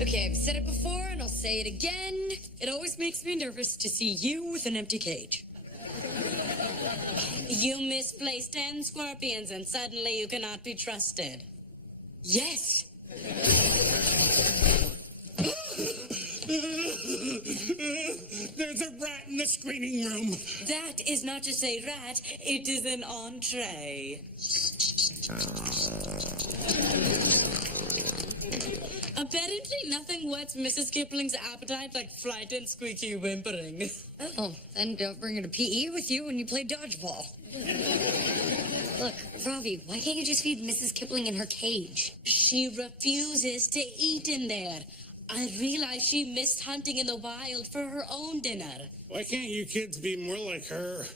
Okay, I've said it before and I'll say it again. It always makes me nervous to see you with an empty cage. You misplaced 10 scorpions and suddenly you cannot be trusted. Yes. There's a rat in the screening room. That is not just a rat, it is an entree. Apparently nothing whets Mrs. Kipling's appetite like fright and squeaky whimpering. Oh, then don't bring her to PE with you when you play dodgeball. Look, Ravi, why can't you just feed Mrs. Kipling in her cage? She refuses to eat in there. I realize she missed hunting in the wild for her own dinner. Why can't you kids be more like her?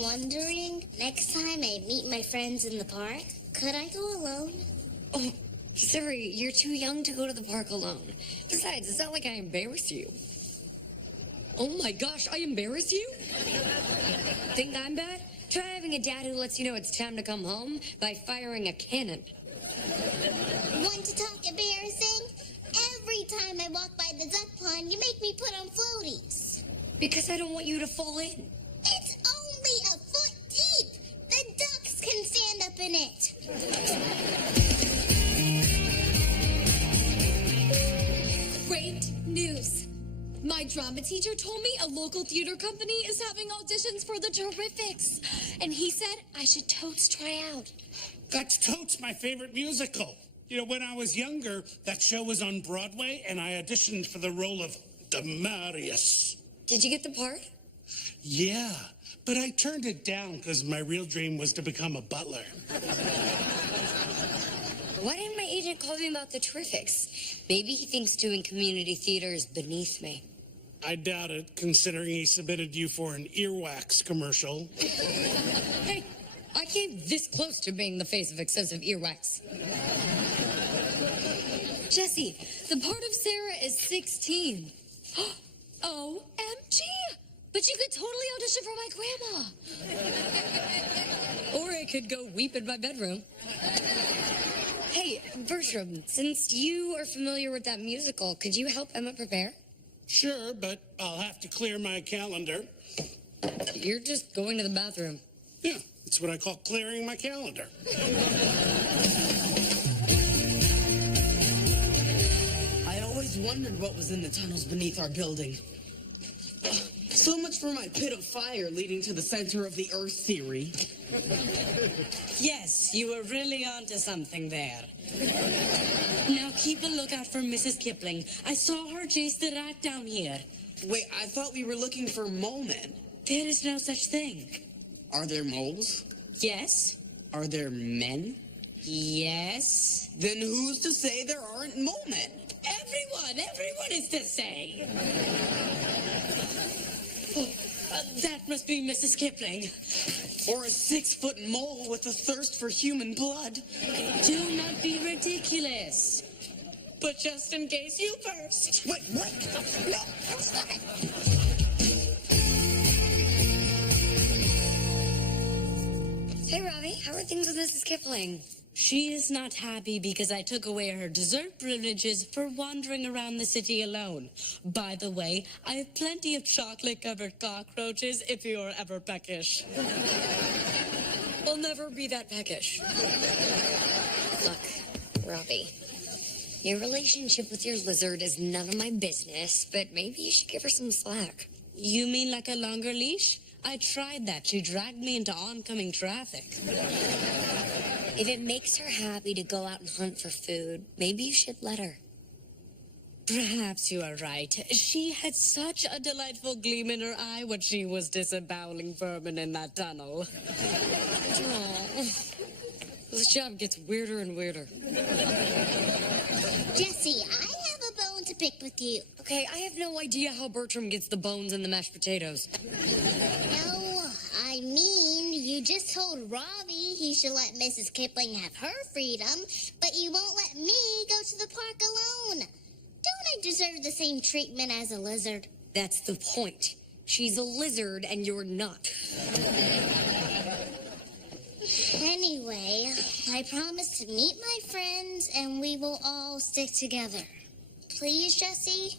Wondering, next time I meet my friends in the park, could I go alone? Oh, Siri, you're too young to go to the park alone. Besides, it's not like I embarrass you. Oh my gosh, I embarrass you? Think I'm bad? Try having a dad who lets you know it's time to come home by firing a cannon. Want to talk embarrassing? Every time I walk by the duck pond, you make me put on floaties. Because I don't want you to fall in. It's only a foot deep. The ducks can stand up in it. Great news. My drama teacher told me a local theater company is having auditions for the Terrifics. And he said I should totes try out. That's totes my favorite musical. You know, when I was younger, that show was on Broadway, and I auditioned for the role of Demarius. Did you get the part? Yeah, but I turned it down because my real dream was to become a butler. Why didn't my agent call me about the Terrifics? Maybe he thinks doing community theater is beneath me. I doubt it, considering he submitted you for an earwax commercial. Hey, I came this close to being the face of excessive earwax. Jesse, the part of Sarah is 16. OMG! But you could totally audition for my grandma. Or I could go weep in my bedroom. Hey, Bertram, since you are familiar with that musical, could you help Emma prepare? Sure, but I'll have to clear my calendar. You're just going to the bathroom. Yeah, that's what I call clearing my calendar. I always wondered what was in the tunnels beneath our building. So much for my pit of fire leading to the center of the Earth theory. Yes, you were really onto something there. Now keep a lookout for Mrs. Kipling. I saw her chase the rat down here. Wait, I thought we were looking for mole men. There is no such thing. Are there moles? Yes? Are there men? Yes? Then who's to say there aren't mole men? Everyone is to say. That must be Mrs. Kipling. Or a 6-foot mole with a thirst for human blood. Do not be ridiculous. But just in case, you first. Wait, what? No, stop it. Hey, Ravi, how are things with Mrs. Kipling? She is not happy because I took away her dessert privileges for wandering around the city alone. By the way, I have plenty of chocolate-covered cockroaches if you're ever peckish. I'll never be that peckish. Look, Robbie, your relationship with your lizard is none of my business, but maybe you should give her some slack. You mean like a longer leash? I tried that. She dragged me into oncoming traffic. If it makes her happy to go out and hunt for food, maybe you should let her. Perhaps you are right. She had such a delightful gleam in her eye when she was disemboweling vermin in that tunnel. Aw, this job gets weirder and weirder. Jesse, I have a bone to pick with you. Okay, I have no idea how Bertram gets the bones and the mashed potatoes. No, I mean, you just told Robbie he should let Mrs. Kipling have her freedom, but you won't let me go to the park alone. Don't I deserve the same treatment as a lizard? That's the point. She's a lizard and you're not. Anyway, I promise to meet my friends and we will all stick together. Please, Jesse?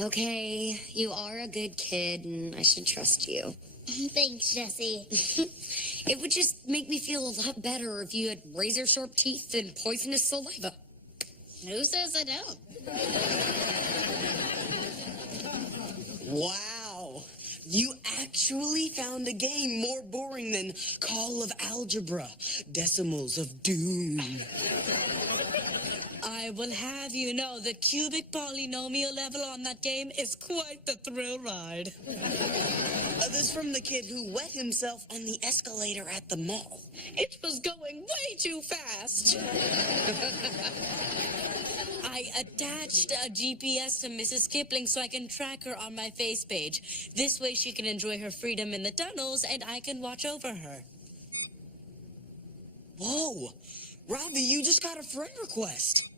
Okay, you are a good kid and I should trust you. Thanks, Jesse. It would just make me feel a lot better if you had razor-sharp teeth and poisonous saliva. Who says I don't? Wow. You actually found a game more boring than Call of Algebra, Decimals of Doom. I will have you know the cubic polynomial level on that game is quite the thrill ride. This from the kid who wet himself on the escalator at the mall. It was going way too fast. I attached a GPS to Mrs. Kipling so I can track her on my face page. This way she can enjoy her freedom in the tunnels and I can watch over her. Whoa. Robbie, you just got a friend request.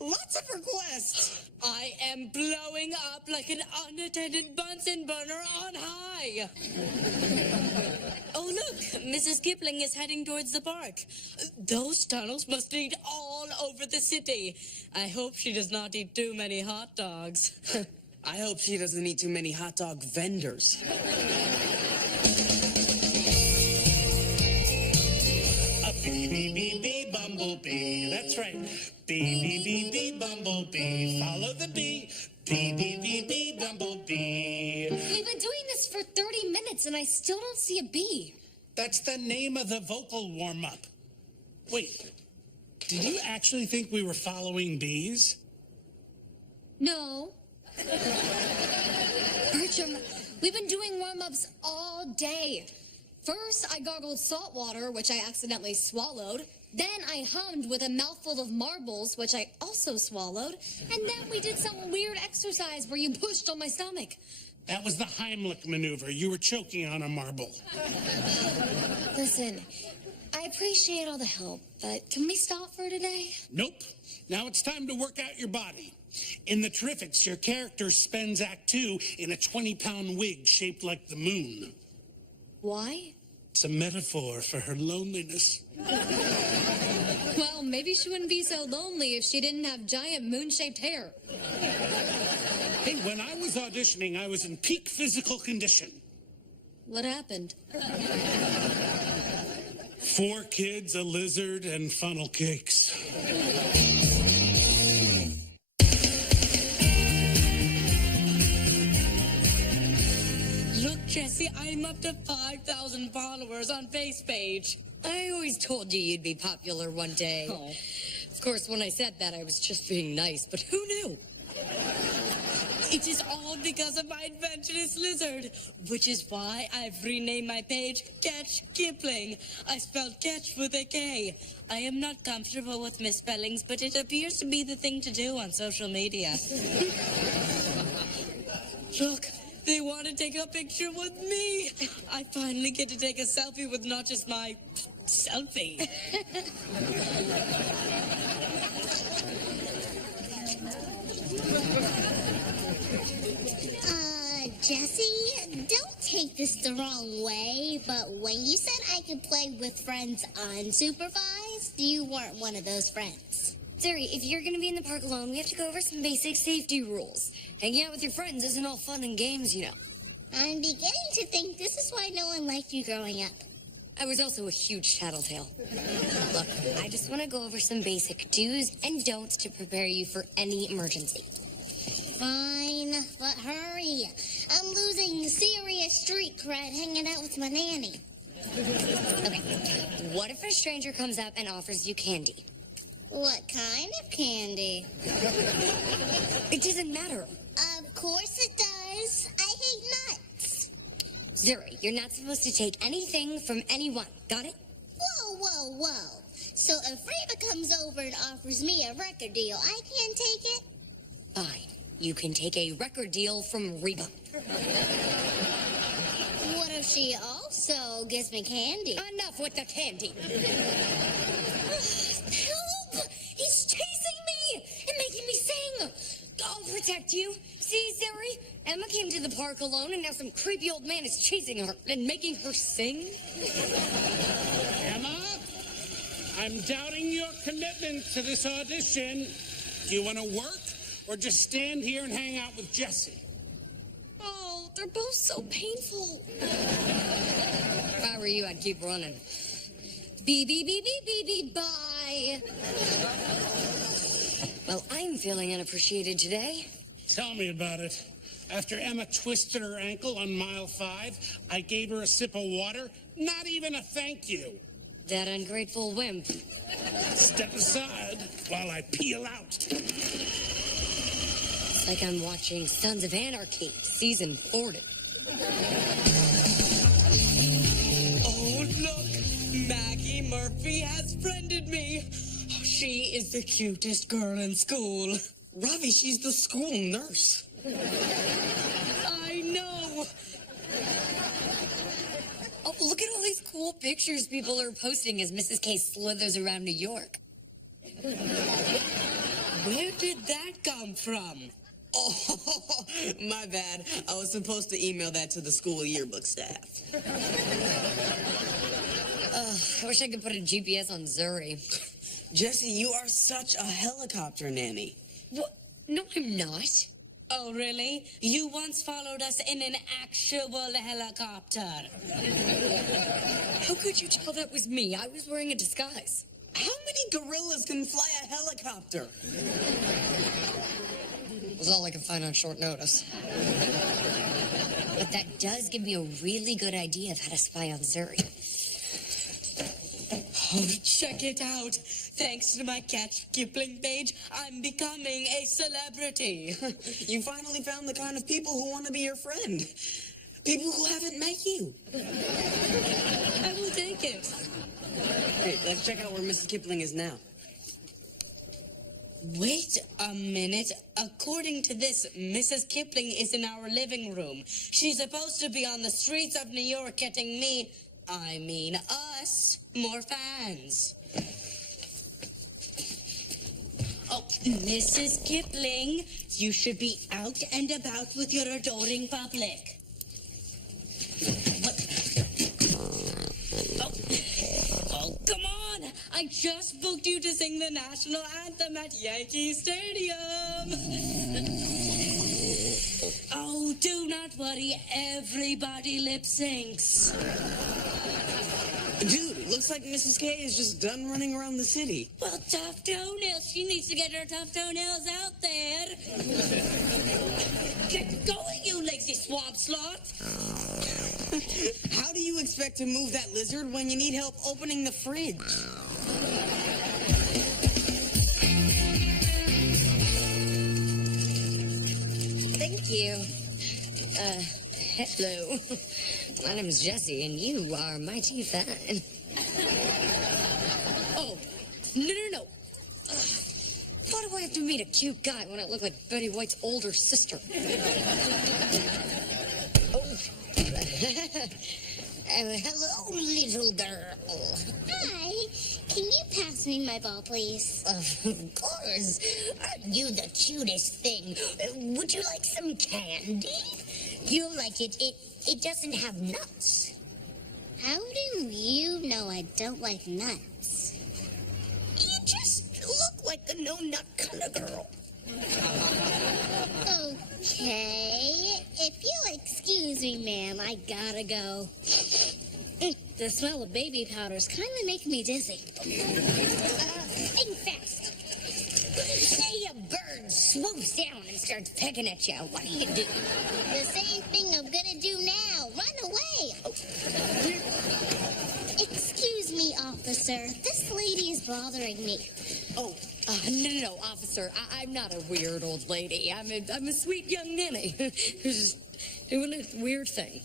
Lots of requests. I am blowing up like an unattended Bunsen burner on high. Oh, look, Mrs. Kipling is heading towards the park. Those tunnels must lead all over the city. I hope she does not eat too many hot dogs. I hope she doesn't eat too many hot dog vendors. A bee, bee, bee, bee, bumblebee. That's right. Bee, bee, bee, bee, bumblebee. Follow the bee. Bee, bee, bee, bee, bumblebee. We've been doing this for 30 minutes and I still don't see a bee. That's the name of the vocal warm-up. Wait, did you actually think we were following bees? No. Bertram, we've been doing warm-ups all day. First, I gargled salt water, which I accidentally swallowed. Then I hummed with a mouthful of marbles, which I also swallowed. And then we did some weird exercise where you pushed on my stomach. That was the Heimlich maneuver. You were choking on a marble. Listen, I appreciate all the help, but can we stop for today? Nope. Now it's time to work out your body. In the Terrifics, your character spends Act 2 in a 20-pound wig shaped like the moon. Why? It's a metaphor for her loneliness. Well, maybe she wouldn't be so lonely if she didn't have giant moon-shaped hair. Hey, when I was auditioning, I was in peak physical condition. What happened? 4 kids, a lizard, and funnel cakes. Look, Jessie, I'm up to 5,000 followers on FacePage. I always told you you'd be popular one day. Oh. Of course, when I said that, I was just being nice, but who knew? It is all because of my adventurous lizard, which is why I've renamed my page Katch Kipling. I spelled Katch with a K. I am not comfortable with misspellings, but it appears to be the thing to do on social media. Look, they want to take a picture with me. I finally get to take a selfie with not just my selfie. Jesse, don't take this the wrong way, but when you said I could play with friends unsupervised, you weren't one of those friends. Zuri, if you're gonna be in the park alone, we have to go over some basic safety rules. Hanging out with your friends isn't all fun and games, you know. I'm beginning to think this is why no one liked you growing up. I was also a huge tattletale. Look, I just want to go over some basic do's and don'ts to prepare you for any emergency. Fine, but hurry. I'm losing serious street cred hanging out with my nanny. Okay, what if a stranger comes up and offers you candy? What kind of candy? It doesn't matter. Of course it does. I hate nuts. Zuri, you're not supposed to take anything from anyone. Got it? Whoa, whoa, whoa. So if Reba comes over and offers me a record deal, I can't take it? Fine. You can take a record deal from Reba. What if she also gives me candy? Enough with the candy. Help! He's chasing me and making me sing. I'll protect you. See, Zuri? Emma came to the park alone, and now some creepy old man is chasing her and making her sing. Emma, I'm doubting your commitment to this audition. Do you want to work or just stand here and hang out with Jessie? Oh, they're both so painful. If I were you, I'd keep running. Beep, beep, beep, beep, beep, beep, bye. Well, I'm feeling unappreciated today. Tell me about it. After Emma twisted her ankle on mile 5, I gave her a sip of water. Not even a thank you. That ungrateful wimp. Step aside while I peel out. It's like I'm watching Sons of Anarchy, season 40. Oh, look! Maggie Murphy has friended me. She is the cutest girl in school. Ravi, she's the school nurse. I know. Oh, look at all these cool pictures people are posting as Mrs. K slithers around New York. Where did that come from? Oh, my bad. I was supposed to email that to the school yearbook staff. I wish I could put a GPS on Zuri. Jessie, you are such a helicopter nanny. What? No, I'm not. Oh, really? You once followed us in an actual helicopter. How could you tell that was me? I was wearing a disguise. How many gorillas can fly a helicopter? It was all I could find on short notice. But that does give me a really good idea of how to spy on Zuri. Oh, check it out. Thanks to my Katch Kipling page, I'm becoming a celebrity. You finally found the kind of people who want to be your friend. People who haven't met you. I will take it. Hey, let's check out where Mrs. Kipling is now. Wait a minute. According to this, Mrs. Kipling is in our living room. She's supposed to be on the streets of New York getting us, more fans. Oh, Mrs. Kipling, you should be out and about with your adoring public. What? Oh, come on! I just booked you to sing the national anthem at Yankee Stadium. Oh, do not worry. Everybody lip syncs. Dude, it looks like Mrs. K is just done running around the city. Well, tough toenails. She needs to get her tough toenails out there. Get going, you lazy swamp sloth. How do you expect to move that lizard when you need help opening the fridge? Thank you. Hello. My name's Jessie, and you are mighty fine. Oh, no. Why do I have to meet a cute guy when I look like Betty White's older sister? Oh. Hello, little girl. Hi. Can you pass me my ball, please? Of course. Aren't you the cutest thing? Would you like some candy? You'll like it. It It doesn't have nuts. How do you know I don't like nuts? You just look like a no-nut kind of girl. Okay. If you'll excuse me, ma'am, I gotta go. The smell of baby powder's kind of making me dizzy. Think fast. Say a bird swoops down and starts pecking at you. What do you do? The same thing I'm gonna do now. Run away. Excuse me, officer. This lady is bothering me. Oh, no, officer. I'm not a weird old lady. I'm a sweet young ninny who's just doing a weird thing.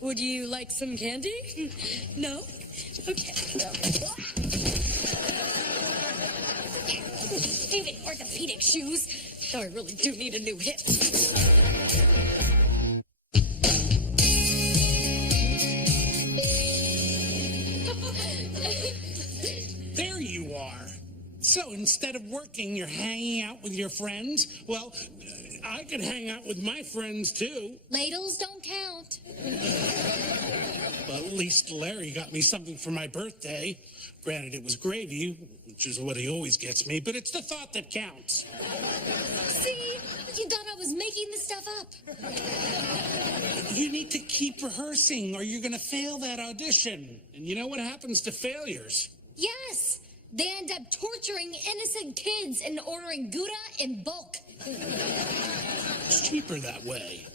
Would you like some candy? No? Okay. Stupid orthopedic shoes. Oh, I really do need a new hip. There you are. So instead of working, you're hanging out with your friends? Well, I could hang out with my friends too. Ladles don't count. Well, at least Larry got me something for my birthday. Granted, it was gravy, which is what he always gets me, but it's the thought that counts. See? You thought I was making this stuff up. You need to keep rehearsing or you're going to fail that audition. And you know what happens to failures? Yes. They end up torturing innocent kids and ordering Gouda in bulk. It's cheaper that way.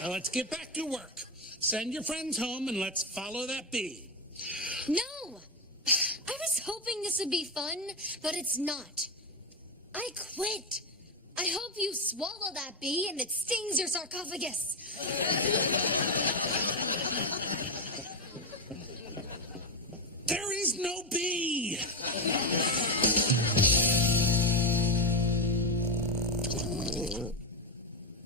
Now let's get back to work. Send your friends home and let's follow that bee. No! I was hoping this would be fun, but it's not. I quit. I hope you swallow that bee and it stings your sarcophagus. There is no bee!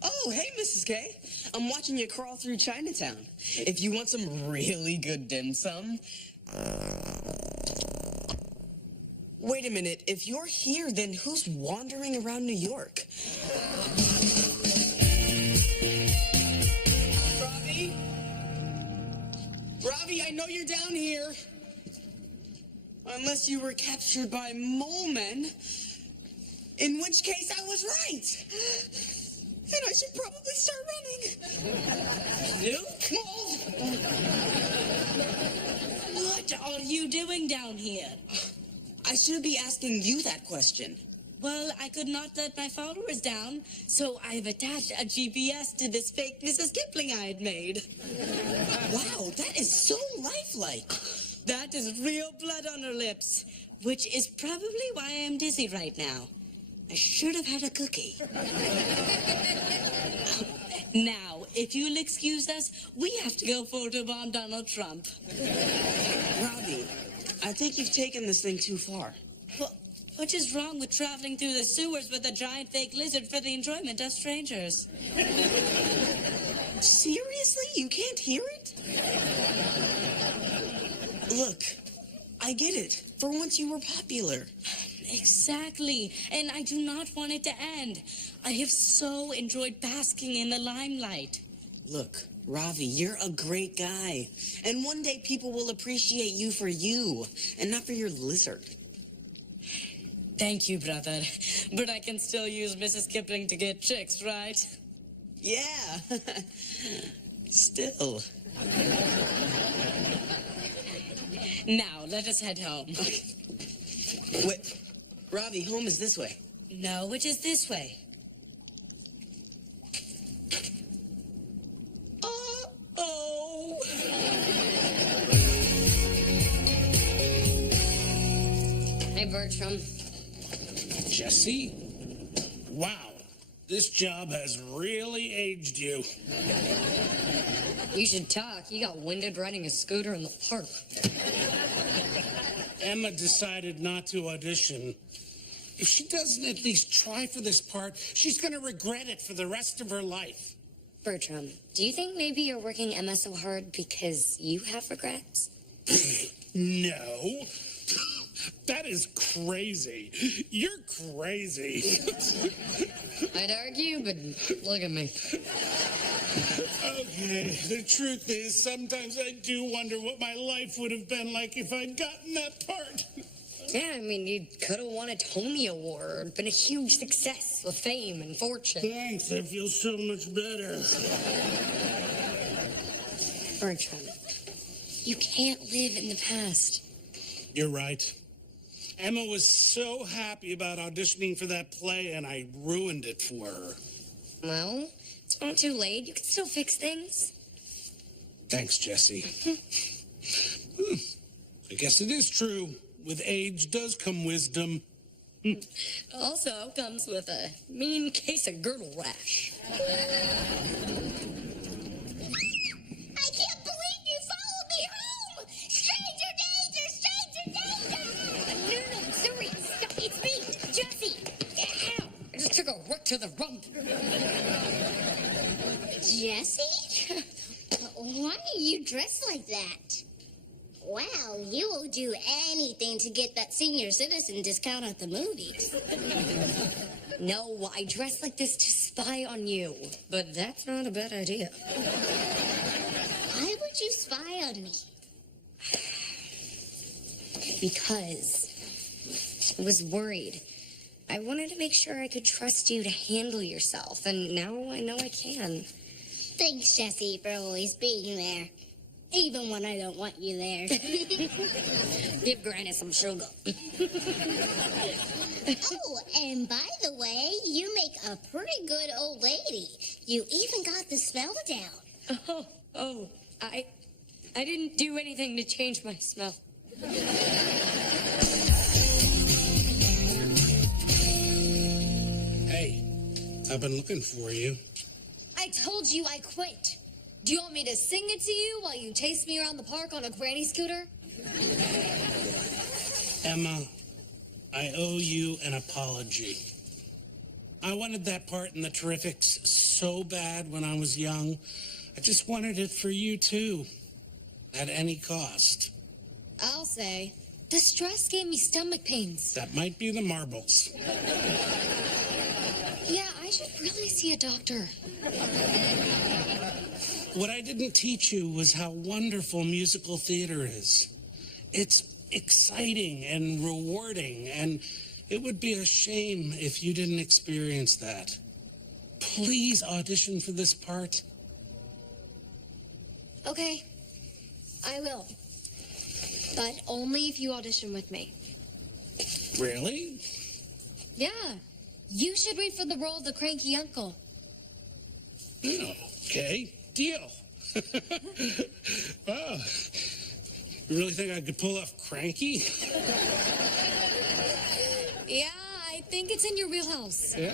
Oh, hey, Mrs. K. I'm watching you crawl through Chinatown. If you want some really good dim sum... Wait a minute. If you're here, then who's wandering around New York? Ravi? Ravi, I know you're down here. Unless you were captured by mole men. In which case, I was right. And I should probably start running. You? What are you doing down here? I should be asking you that question. Well, I could not let my followers down, so I've attached a GPS to this fake Mrs. Kipling I had made. Wow, that is so lifelike. That is real blood on her lips, which is probably why I am dizzy right now. I should have had a cookie. Now, if you'll excuse us, we have to go photobomb Donald Trump. Robbie, I think you've taken this thing too far. Well, what is wrong with traveling through the sewers with a giant fake lizard for the enjoyment of strangers? Seriously? You can't hear it? Look, I get it. For once you were popular. Exactly, and I do not want it to end. I have so enjoyed basking in the limelight. Look, Ravi, you're a great guy. And one day people will appreciate you for you, and not for your lizard. Thank you, brother. But I can still use Mrs. Kipling to get chicks, right? Yeah. Still. Now, let us head home. Wait, Ravi, home is this way. No, it is this way. Oh. Hey, Bertram. Jessie? Wow, this job has really aged you. You should talk. You got winded riding a scooter in the park. Emma decided not to audition. If she doesn't at least try for this part, she's going to regret it for the rest of her life. Bertram, do you think maybe you're working Emma so hard because you have regrets? No. That is crazy. You're crazy. I'd argue, but look at me. Okay, the truth is, sometimes I do wonder what my life would have been like if I'd gotten that part. Yeah, I mean, you could have won a Tony Award, or been a huge success with fame and fortune. Thanks, I feel so much better. Bertram, you can't live in the past. You're right. Emma was so happy about auditioning for that play, and I ruined it for her. Well, it's not too late. You can still fix things. Thanks, Jessie. I guess it is true. With age does come wisdom. Also comes with a mean case of girdle rash. I can't believe you followed me home! Stranger danger! Stranger danger! No, Zuri, stop. It's me, Jessie. Ow. I just took a rook to the rump. Jessie? Why are you dressed like that? Wow, you will do anything to get that senior citizen discount at the movies. No, I dress like this to spy on you, but that's not a bad idea. Why would you spy on me? Because I was worried. I wanted to make sure I could trust you to handle yourself, and now I know I can. Thanks, Jessie, for always being there. Even when I don't want you there. Give Granny some sugar. Oh, and by the way, you make a pretty good old lady. You even got the smell down. I didn't do anything to change my smell. Hey, I've been looking for you. I told you I quit. Do you want me to sing it to you while you chase me around the park on a granny scooter? Emma, I owe you an apology. I wanted that part in the Terrifics so bad when I was young. I just wanted it for you, too. At any cost. I'll say, the stress gave me stomach pains. That might be the marbles. Yeah, I should really see a doctor. What I didn't teach you was how wonderful musical theater is. It's exciting and rewarding, and it would be a shame if you didn't experience that. Please audition for this part. Okay, I will. But only if you audition with me. Really? Yeah, you should read for the role of the cranky uncle. Okay, deal. Wow. You really think I could pull off Cranky? Yeah, I think it's in your wheelhouse. Yeah.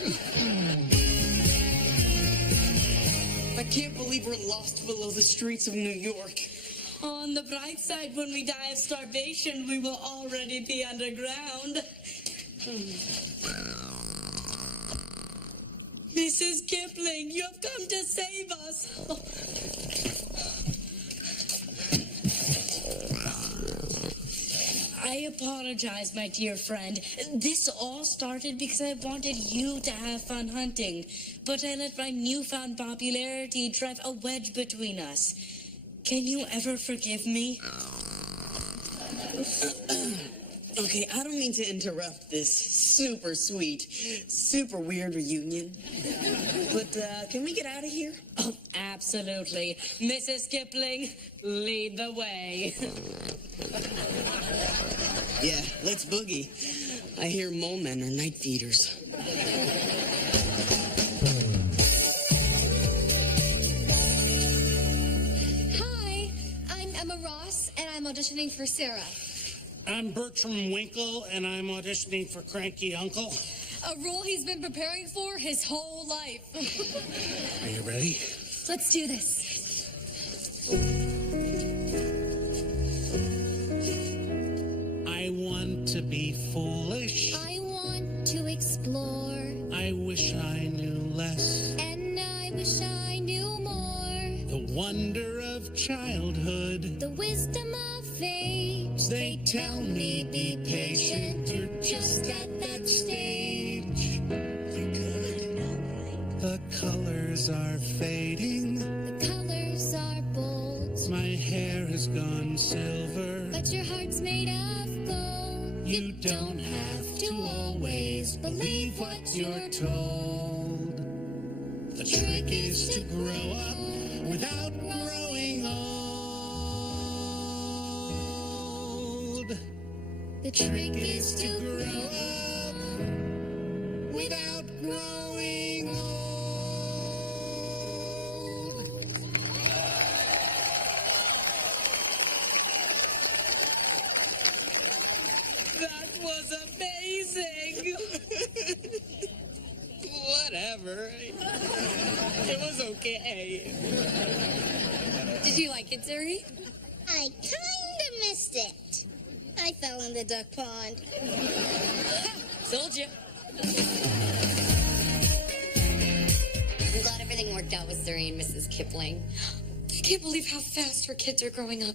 I can't believe we're lost below the streets of New York. On the bright side, when we die of starvation, we will already be underground. Mrs. Kipling, you have come to save us. I apologize, my dear friend. This all started because I wanted you to have fun hunting, but I let my newfound popularity drive a wedge between us. Can you ever forgive me? Okay, I don't mean to interrupt this super sweet, super weird reunion. But can we get out of here? Oh, absolutely. Mrs. Kipling, lead the way. Yeah, let's boogie. I hear mole men are night feeders. Hi, I'm Emma Ross, and I'm auditioning for Sarah. I'm Bertram Winkle, and I'm auditioning for Cranky Uncle. A role he's been preparing for his whole life. Are you ready? Let's do this. I want to be foolish. I want to explore, I wish I knew less. and I wish I knew more. The wonder of childhood. The wisdom of age. They tell me be patient, you're just at that stage. You're good. The colors are fading, The colors are bold, my hair has gone silver. but your heart's made of gold. You don't have to always believe what you're told. The trick is to grow up without growing old. The trick is to grow up without growing old. That was amazing. Whatever. It was okay. Did you like it, Zuri? I kinda missed it. I fell in the duck pond. Told you. I'm glad everything worked out with Zuri and Mrs. Kipling. I can't believe how fast her kids are growing up.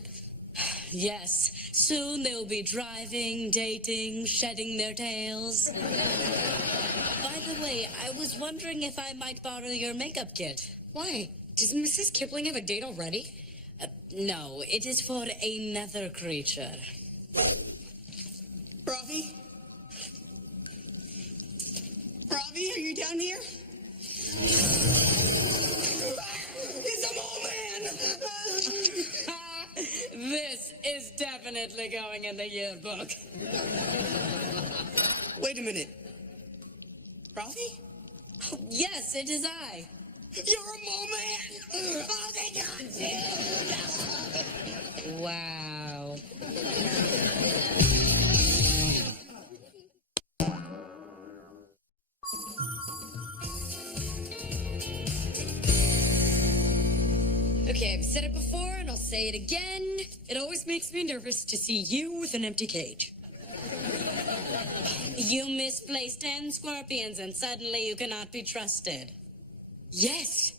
Yes, soon they'll be driving, dating, shedding their tails. By the way, I was wondering if I might borrow your makeup kit. Why? Does Mrs. Kipling have a date already? No, it is for another creature. Ravi? Ravi, are you down here? It's a mole man! This is definitely going in the yearbook. Wait a minute. Ravi? Yes, it is I. You're a mole man! Oh, they got you! Wow. Okay, I've said it before and I'll say it again. It always makes me nervous to see you with an empty cage. You misplaced 10 scorpions and suddenly you cannot be trusted. Yes.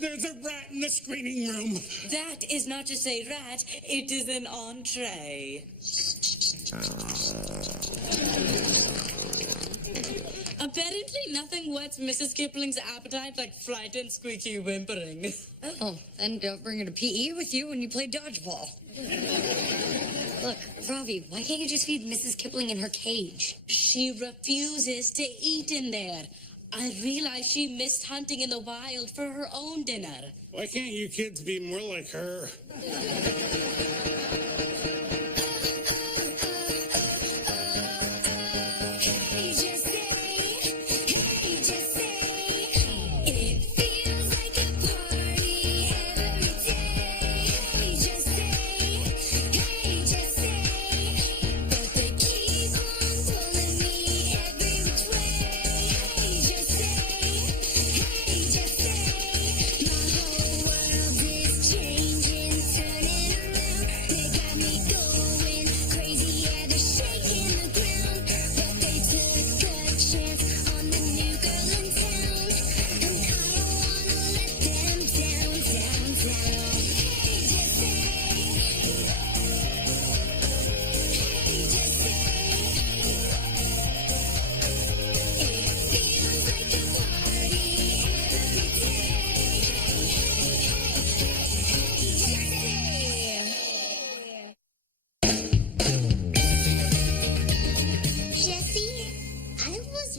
There's a rat in the screening room. That is not just a rat, it is an entree. Apparently nothing whets Mrs. Kipling's appetite like frightened squeaky whimpering. Oh, and don't bring her to PE with you when you play dodgeball. Look, Ravi, why can't you just feed Mrs. Kipling in her cage? She refuses to eat in there. I realize she missed hunting in the wild for her own dinner. Why can't you kids be more like her?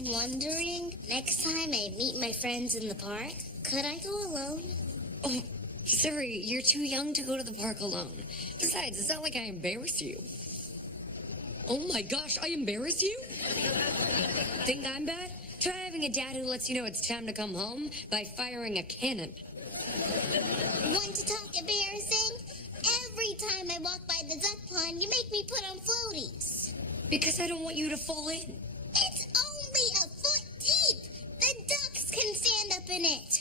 Wondering, next time I meet my friends in the park, could I go alone? Oh, Zuri, you're too young to go to the park alone. Besides, it's not like I embarrass you. Oh my gosh, I embarrass you? Think I'm bad? Try having a dad who lets you know it's time to come home by firing a cannon. Want to talk embarrassing? Every time I walk by the duck pond, you make me put on floaties. Because I don't want you to fall in. It's only a foot deep. The ducks can stand up in it.